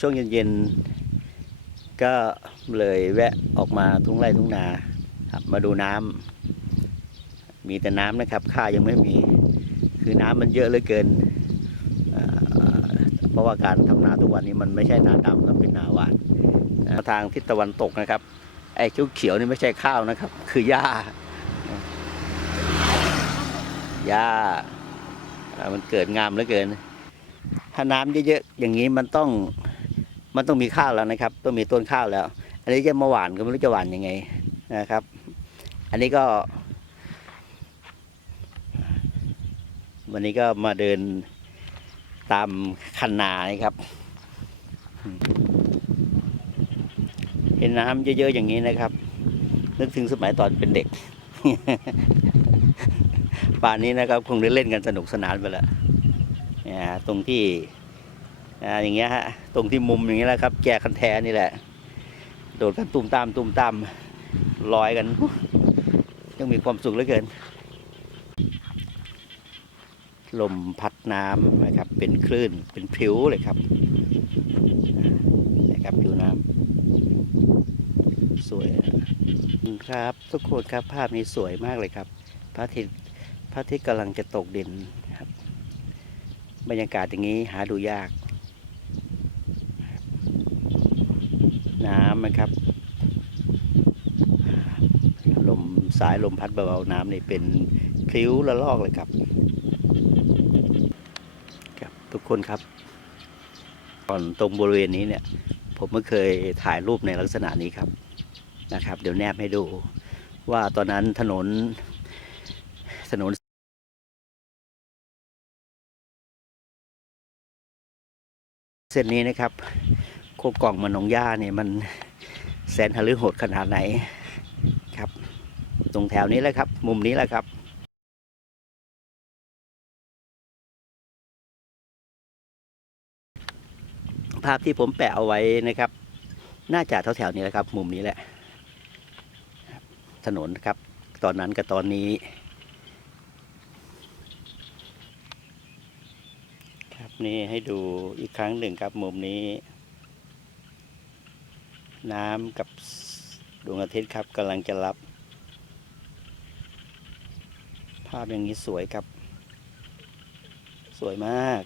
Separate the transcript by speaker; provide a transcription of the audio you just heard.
Speaker 1: ช่วงเย็นๆก็เลยแวะออกมาทุ่งไร่ทุ่งนาครับมาดูน้ำมีแต่น้ำนะครับข้ายังไม่มี คือน้ำมันเยอะเหลือเกิน เพราะว่าการทำนาทุกวันนี้มันไม่ใช่นาดำครับเป็นนาหวานทางทิศตะวันตกนะครับไอ้เขียวๆนี่ไม่ใช่ข้าวนะครับ คือหญ้าหญ้าอ่ามันเกิดงามเหลือเกิน ถ้าน้ำเยอะๆอย่างนี้มันต้อง มันต้องมีข้าวแล้วนะครับ ต้องมีต้นข้าวแล้ว อันนี้จะมาหวานก็ไม่รู้จะหวานยังไงนะครับ อันนี้ก็ วันนี้ก็มาเดินตามคันนานะครับ เห็นน้ำเยอะๆอย่างนี้นะครับ นึกถึงสมัยตอนเป็นเด็กป่านนี้นะครับ คงได้เล่นกันสนุกสนานไปแล้วเนี่ยตรงที่ อ่าอย่างเงี้ยฮะตรงที่มุมอย่างเงี้ยแหละครับ แก่คันแทนี่แหละ โดดกันตุ่มตามตุ่มตามลอยกันยังมีความสุขเหลือเกิน ลมพัดน้ำนะครับ เป็นคลื่นเป็นพริ้วเลยครับนะครับผิวน้ำสวยครับ ทุกคนครับภาพนี้สวยมากเลยครับพระอาทิตย์พระอาทิตย์กำลังจะตกดินครับ บรรยากาศอย่างนี้หาดูยาก น้ำนะครับ ลมสายลมพัดเบาๆน้ำนี่เป็นพลิ้วละลอกเลยครับ ครับทุกคนครับก่อนตรงบริเวณนี้เนี่ย ผมไม่เคยถ่ายรูปในลักษณะนี้ครับนะครับ เดี๋ยวแนบให้ดู ว่าตอนนั้นถนนถนนเส้นนี้นะครับ โคกล่องมันหนองย่าเนี่ยมันแสนหฤโหดขนาดไหนครับ ตรงแถวนี้แหละครับ มุมนี้แหละครับภาพที่ผมแปะเอาไว้นะครับ น่าจะแถวๆนี้แหละครับ มุมนี้แหละ ถนนครับ ตอนนั้นกับตอนนี้ครับนี่ให้ดูอีกครั้งหนึ่งครับ มุมนี้ น้ำกับดวงอาทิตย์ครับกำลังจะรับ ภาพอย่างนี้สวยครับ สวยมาก